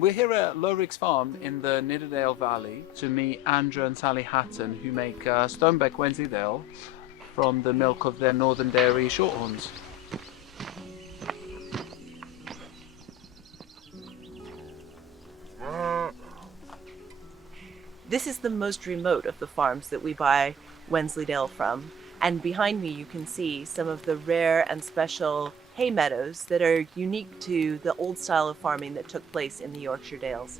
We're here at Lowriggs Farm in the Yoredale Valley to meet Andrew and Sally Hatton, who make Stonebeck Wensleydale from the milk of their Northern Dairy Shorthorns. This is the most remote of the farms that we buy Wensleydale from, and behind me you can see some of the rare and special hay meadows that are unique to the old style of farming that took place in the Yorkshire Dales.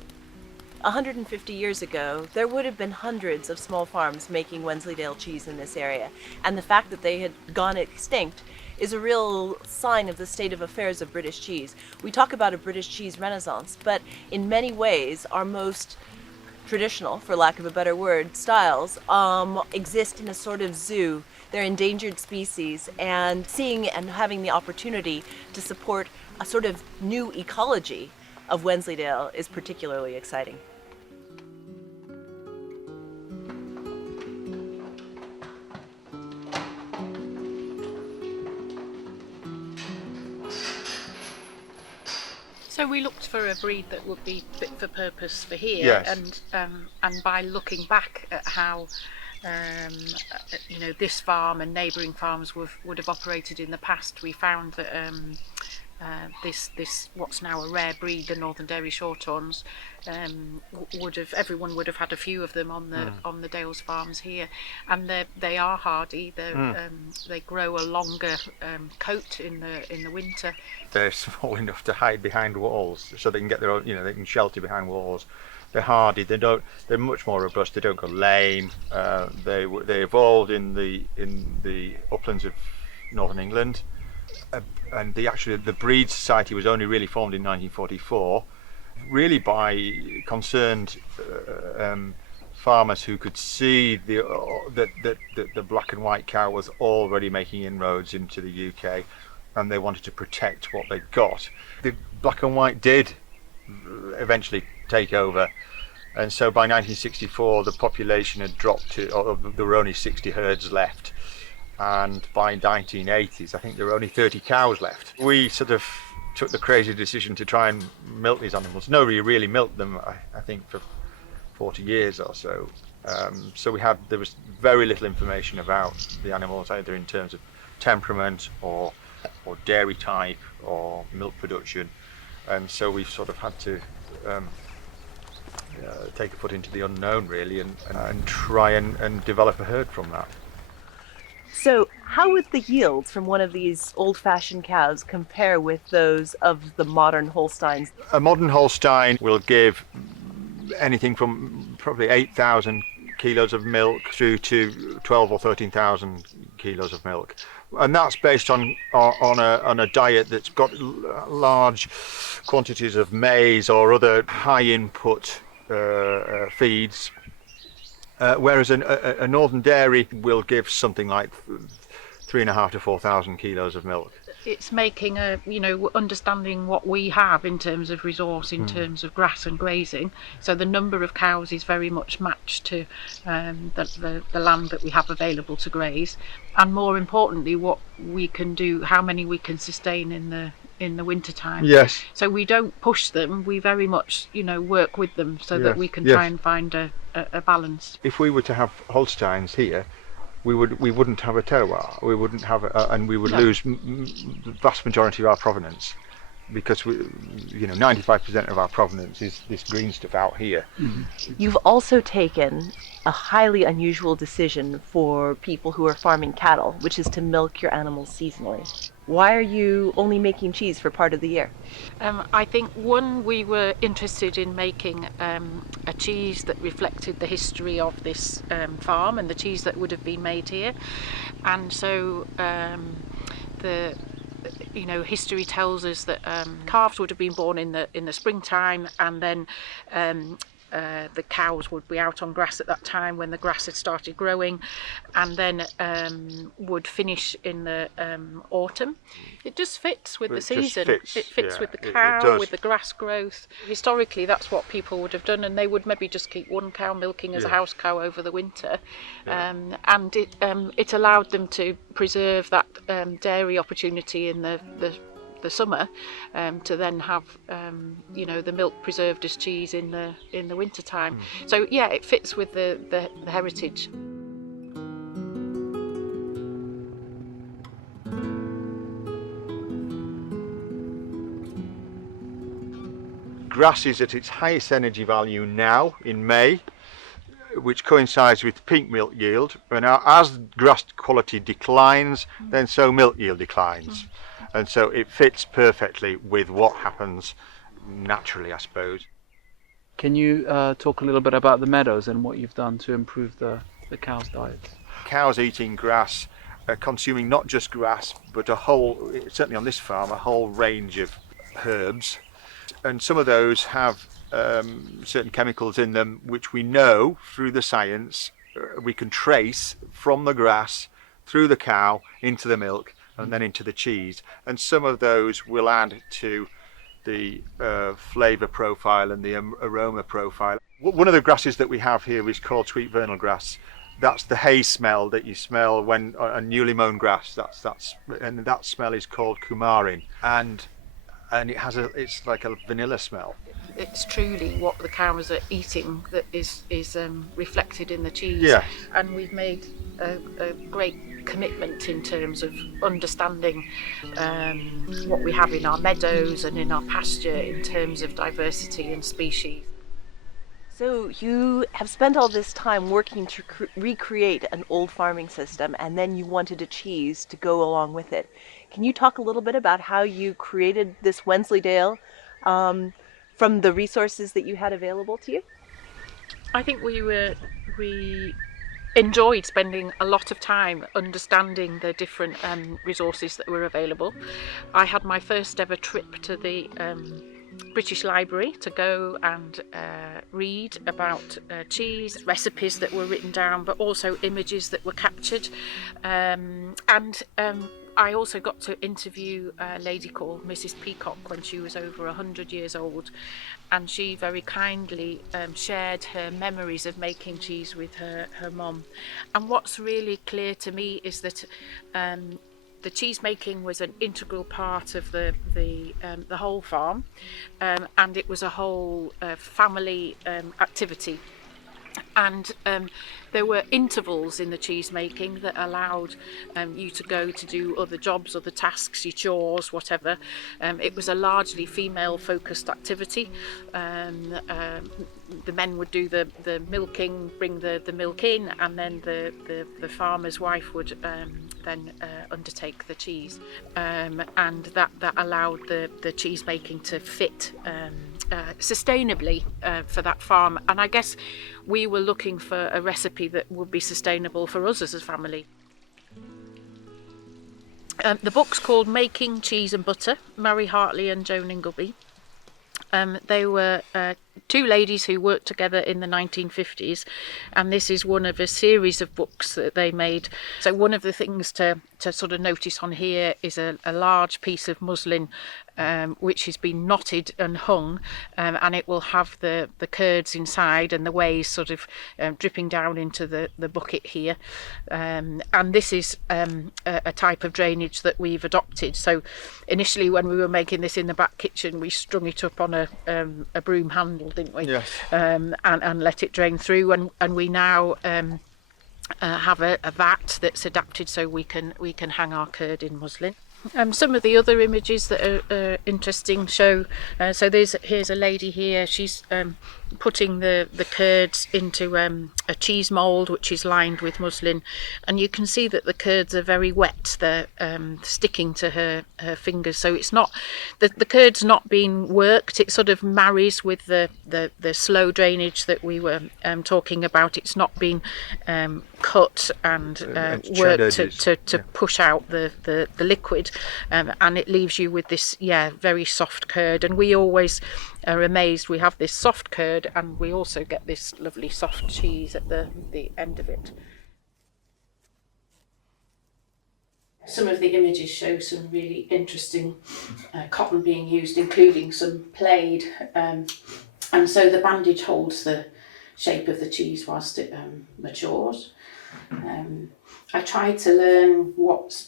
150 years ago, there would have been hundreds of small farms making Wensleydale cheese in this area, and the fact that they had gone extinct is a real sign of the state of affairs of British cheese. We talk about a British cheese renaissance, but in many ways our most traditional, for lack of a better word, styles exist in a sort of zoo. They're endangered species, and seeing and having the opportunity to support a sort of new ecology of Wensleydale is particularly exciting. So we looked for a breed that would be fit for purpose for here, yes. And by looking back at how this farm and neighbouring farms would have operated in the past, we found that this what's now a rare breed, the Northern Dairy Shorthorns, everyone would have had a few of them on the Dales farms here, and they are hardy. They grow a longer coat in the winter. They're small enough to hide behind walls, so they can get their own. They can shelter behind walls. They're hardy. They're much more robust. They don't go lame. They evolved in the uplands of northern England. And the breed society was only really formed in 1944, really by concerned farmers who could see that the black and white cow was already making inroads into the UK, and they wanted to protect what they'd got. The black and white did eventually take over, and so by 1964 the population had dropped to, there were only 60 herds left. And by 1980s, I think there were only 30 cows left. We sort of took the crazy decision to try and milk these animals. Nobody really milked them, I think, for 40 years or so. So there was very little information about the animals, either in terms of temperament or dairy type or milk production. And so we've sort of had to take a foot into the unknown, really, and try and develop a herd from that. So how would the yields from one of these old-fashioned cows compare with those of the modern Holsteins? A modern Holstein will give anything from probably 8,000 kilos of milk through to 12 or 13,000 kilos of milk. And that's based on a diet that's got large quantities of maize or other high-input feeds. Whereas a northern dairy will give something like 3,500 to 4,000 kilos of milk. It's making understanding what we have in terms of resource, in terms of grass and grazing. So the number of cows is very much matched to the land that we have available to graze, and more importantly, what we can do, how many we can sustain in the winter time. Yes. So we don't push them. We very much work with them so that we can try and find a balance. If we were to have Holsteins here, we wouldn't have a terroir. We wouldn't have and we would lose the vast majority of our provenance, because 95% of our provenance is this green stuff out here. Mm-hmm. You've also taken a highly unusual decision for people who are farming cattle, which is to milk your animals seasonally. Why are you only making cheese for part of the year? I think, one, we were interested in making a cheese that reflected the history of this farm and the cheese that would have been made here. And so history tells us that calves would have been born in the springtime, and then the cows would be out on grass at that time when the grass had started growing, and then would finish in the autumn. It just fits with the season. It fits with the cow, with the grass growth. Historically, that's what people would have done, and they would maybe just keep one cow milking as a house cow over the winter, and it allowed them to preserve that dairy opportunity in the summer, to then have the milk preserved as cheese in the winter time. So yeah, it fits with the heritage. Grass is at its highest energy value now in May, which coincides with peak milk yield. And as grass quality declines, then so milk yield declines. And so it fits perfectly with what happens naturally, I suppose. Can you talk a little bit about the meadows and what you've done to improve the cows' diets? Cows eating grass are consuming not just grass, but certainly on this farm, a whole range of herbs. And some of those have certain chemicals in them which we know through the science we can trace from the grass through the cow into the milk and then into the cheese. And some of those will add to the flavour profile and the aroma profile. One of the grasses that we have here is called sweet vernal grass. That's the hay smell that you smell when a newly mown grass. And that smell is called coumarin, and it's like a vanilla smell. It's truly what the cows are eating that is reflected in the cheese. Yes. And we've made a great commitment in terms of understanding what we have in our meadows and in our pasture in terms of diversity and species. So you have spent all this time working to recreate an old farming system, and then you wanted a cheese to go along with it. Can you talk a little bit about how you created this Wensleydale from the resources that you had available to you? I think we enjoyed spending a lot of time understanding the different resources that were available. I had my first ever trip to the British Library to go and read about cheese, recipes that were written down, but also images that were captured. I also got to interview a lady called Mrs. Peacock when she was over 100 years old, and she very kindly shared her memories of making cheese with her mum. And what's really clear to me is that the cheese making was an integral part of the whole farm, and it was a whole family activity. And there were intervals in the cheese making that allowed you to go to do other jobs, other tasks, your chores, whatever. It was a largely female focused activity. The men would do the milking, bring the milk in, and then the farmer's wife would then undertake the cheese, and that allowed the cheese making to fit sustainably for that farm. And I guess we were looking for a recipe that would be sustainable for us as a family. The book's called Making Cheese and Butter, Mary Hartley and Joan Ingleby. They were two ladies who worked together in the 1950s, and this is one of a series of books that they made. So one of the things to sort of notice on here is a large piece of muslin which has been knotted and hung, and it will have the curds inside and the whey sort of dripping down into the bucket here. And this is a type of drainage that we've adopted. So initially when we were making this in the back kitchen, we strung it up on a broom handle, didn't we? Yes. And let it drain through, and we now have a vat that's adapted so we can hang our curd in muslin. Some of the other images that are interesting show, so here's a lady here, she's putting the curds into a cheese mould which is lined with muslin, and you can see that the curds are very wet. They're sticking to her fingers, so it's not the curds not being worked. It sort of marries with the slow drainage that we were talking about. It's not being cut and worked to push out the liquid, and it leaves you with this very soft curd. And we always are amazed we have this soft curd, and we also get this lovely soft cheese at the end of it. Some of the images show some really interesting cotton being used, including some plaid, and so the bandage holds the shape of the cheese whilst it matures. I tried to learn what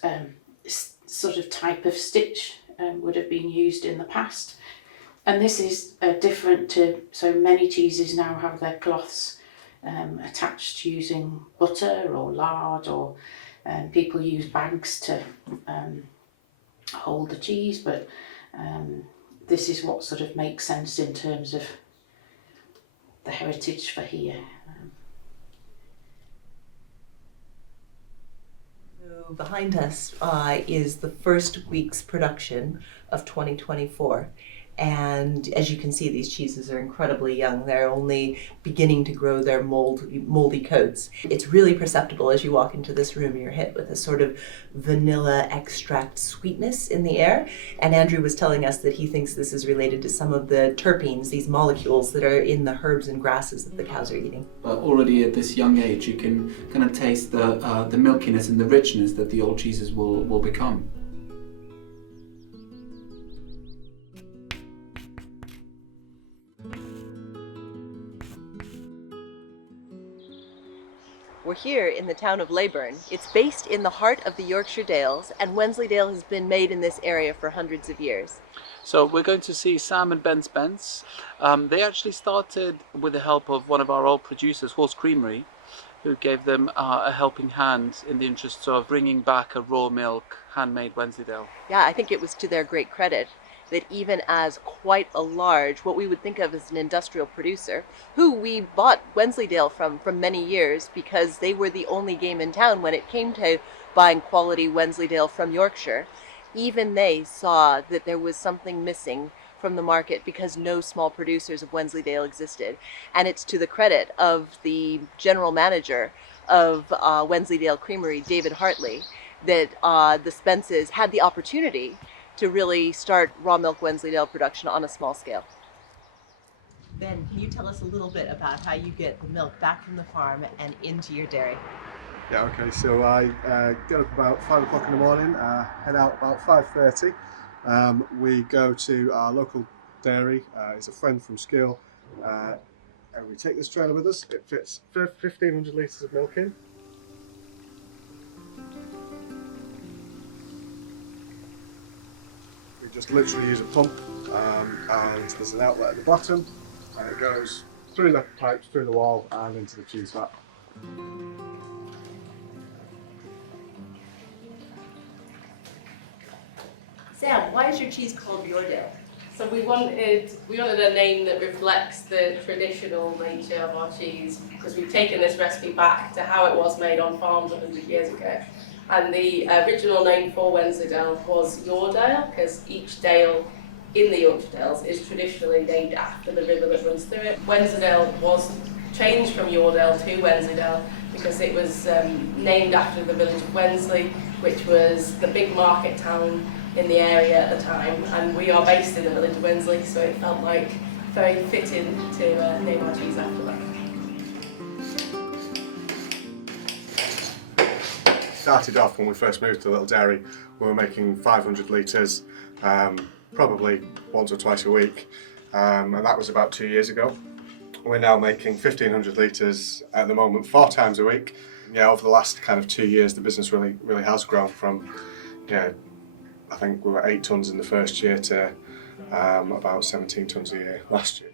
sort of type of stitch would have been used in the past, and this is different to, so many cheeses now have their cloths attached using butter or lard, or people use bags to hold the cheese, but this is what sort of makes sense in terms of the heritage for here. So behind us is the first week's production of 2024. And as you can see, these cheeses are incredibly young. They're only beginning to grow their moldy coats. It's really perceptible as you walk into this room. You're hit with a sort of vanilla extract sweetness in the air. And Andrew was telling us that he thinks this is related to some of the terpenes, these molecules that are in the herbs and grasses that the cows are eating. But already at this young age, you can kind of taste the milkiness and the richness that the old cheeses will become. We're here in the town of Leyburn. It's based in the heart of the Yorkshire Dales, and Wensleydale has been made in this area for hundreds of years. So we're going to see Sam and Ben Spence. They actually started with the help of one of our old producers, Horse Creamery, who gave them a helping hand in the interests of bringing back a raw milk, handmade Wensleydale. Yeah, I think it was to their great credit that even as quite a large, what we would think of as an industrial producer, who we bought Wensleydale from for many years because they were the only game in town when it came to buying quality Wensleydale from Yorkshire, even they saw that there was something missing from the market because no small producers of Wensleydale existed. And it's to the credit of the general manager of Wensleydale Creamery, David Hartley, that the Spences had the opportunity to really start raw milk Wensleydale production on a small scale. Ben, can you tell us a little bit about how you get the milk back from the farm and into your dairy? Yeah, okay, so I get up about 5 o'clock in the morning, head out about 5:30. We go to our local dairy, it's a friend from school, and we take this trailer with us. It fits 1,500 litres of milk in. We just literally use a pump, and there's an outlet at the bottom, and it goes through the pipes, through the wall, and into the cheese vat. Sam, why is your cheese called Yoredale? So we wanted a name that reflects the traditional nature of our cheese, because we've taken this recipe back to how it was made on farms 100 years ago. And the original name for Wensleydale was Yoredale, because each dale in the Yorkshire Dales is traditionally named after the river that runs through it. Wensleydale was changed from Yoredale to Wensleydale because it was named after the village of Wensley, which was the big market town in the area at the time, and we are based in the village of Wensley, so it felt like very fitting to name our cheese after that. Started off when we first moved to the little dairy, we were making 500 litres, probably once or twice a week, and that was about 2 years ago. We're now making 1,500 litres at the moment, 4 times a week. Yeah, over the last kind of 2 years, the business really has grown from, I think we were 8 tonnes in the first year to about 17 tonnes a year last year.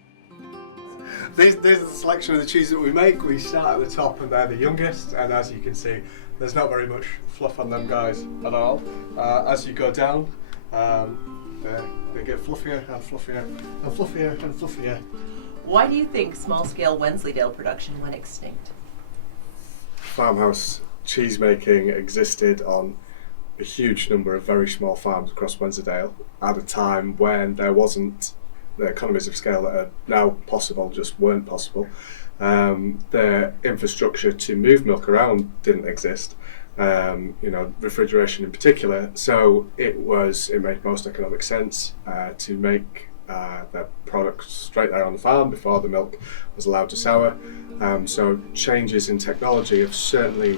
There's the selection of the cheese that we make. We start at the top and they're the youngest, and as you can see, there's not very much fluff on them guys at all. As you go down, they get fluffier and fluffier and fluffier and fluffier. Why do you think small-scale Wensleydale production went extinct? Farmhouse cheese making existed on a huge number of very small farms across Wensleydale at a time when there wasn't the economies of scale that are now possible, just weren't possible. The infrastructure to move milk around didn't exist, refrigeration in particular, so it made most economic sense to make their product straight there on the farm before the milk was allowed to sour. So changes in technology have certainly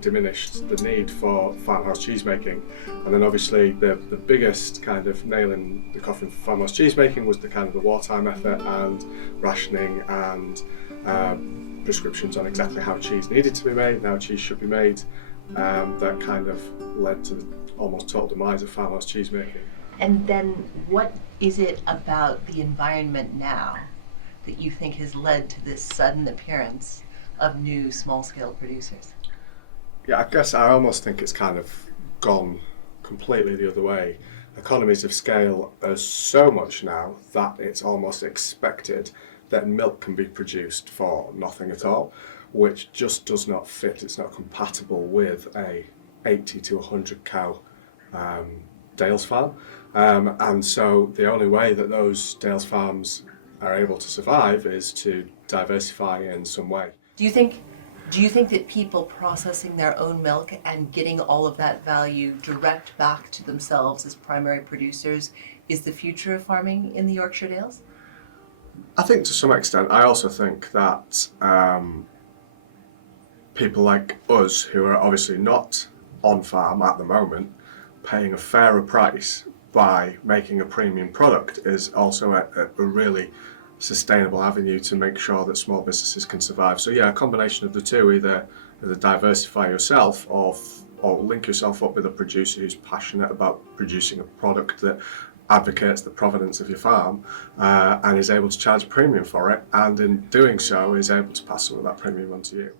diminished the need for farmhouse cheese making. And then obviously the biggest kind of nail in the coffin for farmhouse cheese making was the kind of the wartime effort and rationing and prescriptions on exactly how cheese needed to be made and how cheese should be made. That kind of led to the almost total demise of farmhouse cheese making. And then what is it about the environment now that you think has led to this sudden appearance of new small-scale producers? Yeah, I guess I almost think it's kind of gone completely the other way. Economies of scale are so much now that it's almost expected that milk can be produced for nothing at all, which just does not fit. It's not compatible with a 80 to 100 cow Dales farm. And so the only way that those Dales farms are able to survive is to diversify in some way. Do you think that people processing their own milk and getting all of that value direct back to themselves as primary producers is the future of farming in the Yorkshire Dales? I think to some extent. I also think that people like us, who are obviously not on farm at the moment, paying a fairer price by making a premium product is also a really sustainable avenue to make sure that small businesses can survive. So yeah, a combination of the two, either diversify yourself or link yourself up with a producer who's passionate about producing a product that advocates the provenance of your farm and is able to charge a premium for it, and in doing so is able to pass some of that premium on to you.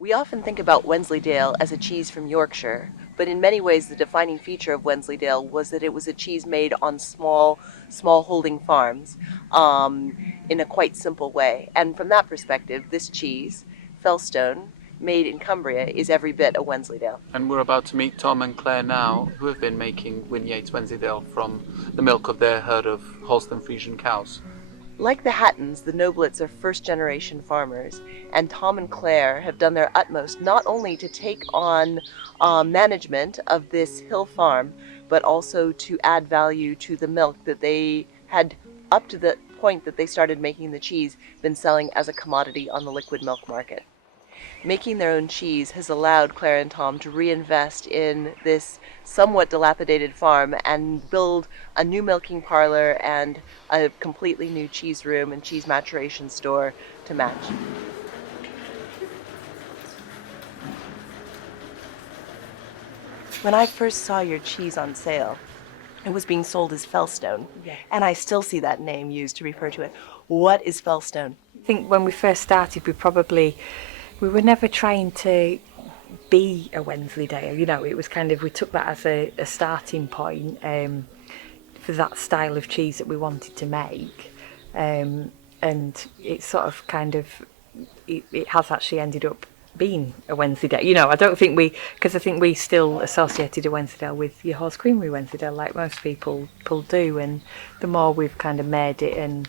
We often think about Wensleydale as a cheese from Yorkshire, but in many ways the defining feature of Wensleydale was that it was a cheese made on small holding farms in a quite simple way. And from that perspective, this cheese, Felstone, made in Cumbria, is every bit a Wensleydale. And we're about to meet Tom and Claire now, who have been making Whin Yeats Wensleydale from the milk of their herd of Holstein Friesian cows. Like the Hattons, the Noblets are first-generation farmers, and Tom and Claire have done their utmost not only to take on management of this hill farm, but also to add value to the milk that they had, up to the point that they started making the cheese, been selling as a commodity on the liquid milk market. Making their own cheese has allowed Claire and Tom to reinvest in this somewhat dilapidated farm and build a new milking parlor and a completely new cheese room and cheese maturation store to match. When I first saw your cheese on sale, it was being sold as Felstone, and I still see that name used to refer to it. What is Felstone? I think when we first started, we were never trying to be a Wensleydale, you know, it was kind of, we took that as a starting point for that style of cheese that we wanted to make, and it sort of kind of, it has actually ended up being a Wensleydale, you know. I don't think because I think we still associated a Wensleydale with your horse creamery Wensleydale like most people do, and the more we've kind of made it, and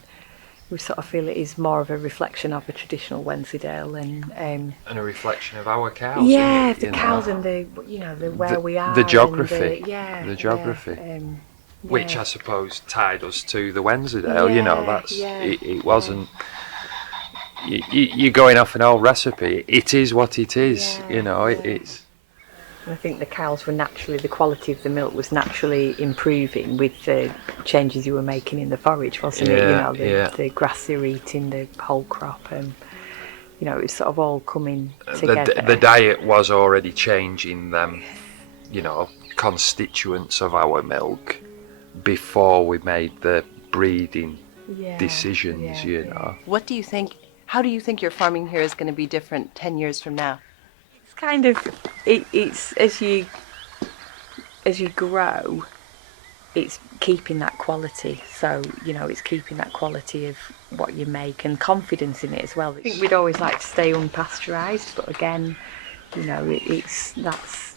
we sort of feel it is more of a reflection of a traditional Wensleydale and a reflection of our cows. Yeah, the cows and the where we are. The geography. The geography. Which I suppose tied us to the Wensleydale. Yeah, you know, that's it wasn't. You're going off an old recipe. It is what it is. You know, it's. I think the cows were the quality of the milk was naturally improving with the changes you were making in the forage, wasn't it? You know, the grass you're eating, the whole crop, and you know, it's sort of all coming together. The diet was already changing them, you know, constituents of our milk before we made the breeding decisions, you know. What do you think, how do you think your farming here is going to be different 10 years from now? Kind of, it's as you grow, it's keeping that quality. So you know, it's keeping that quality of what you make and confidence in it as well. I think we'd always like to stay unpasteurised, but again, you know, that's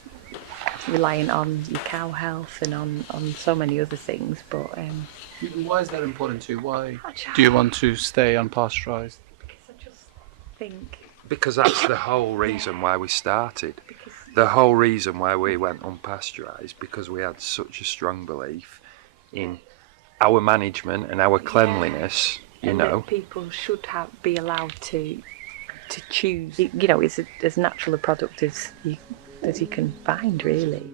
reliant on your cow health and on so many other things. But Why is that important to you? Why do you want to stay unpasteurised? Because I just think... Because that's the whole reason why we started. The whole reason why we went unpasteurised, because we had such a strong belief in our management and our cleanliness, you know. That people should be allowed to choose. You know, it's as natural a product as you can find, really.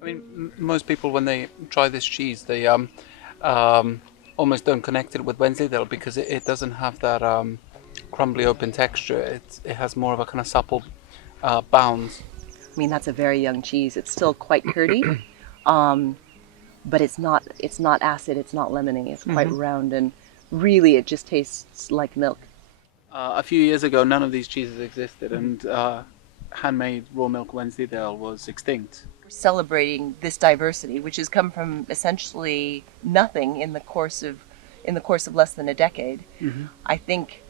I mean, most people when they try this cheese, they almost don't connect it with Wensleydale because it doesn't have that crumbly open texture. It has more of a kind of supple bounds. I mean, that's a very young cheese. It's still quite curdy, but it's not acid. It's not lemony. It's quite round, and really, it just tastes like milk. A few years ago, none of these cheeses existed, and handmade raw milk Wensleydale was extinct. We're celebrating this diversity, which has come from essentially nothing in the course of less than a decade. I think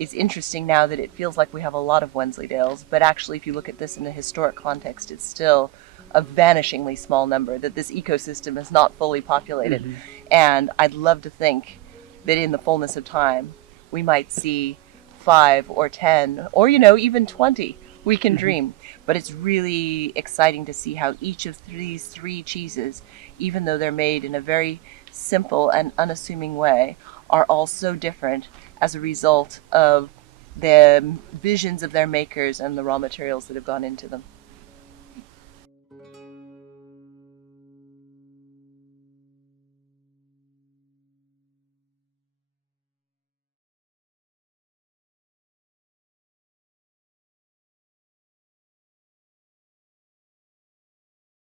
it's interesting now that it feels like we have a lot of Wensleydales, but actually, if you look at this in a historic context, it's still a vanishingly small number, that this ecosystem is not fully populated. And I'd love to think that in the fullness of time, we might see 5 or 10 or, even 20. We can dream. But it's really exciting to see how each of these 3 cheeses, even though they're made in a very simple and unassuming way, are all so different as a result of the visions of their makers and the raw materials that have gone into them.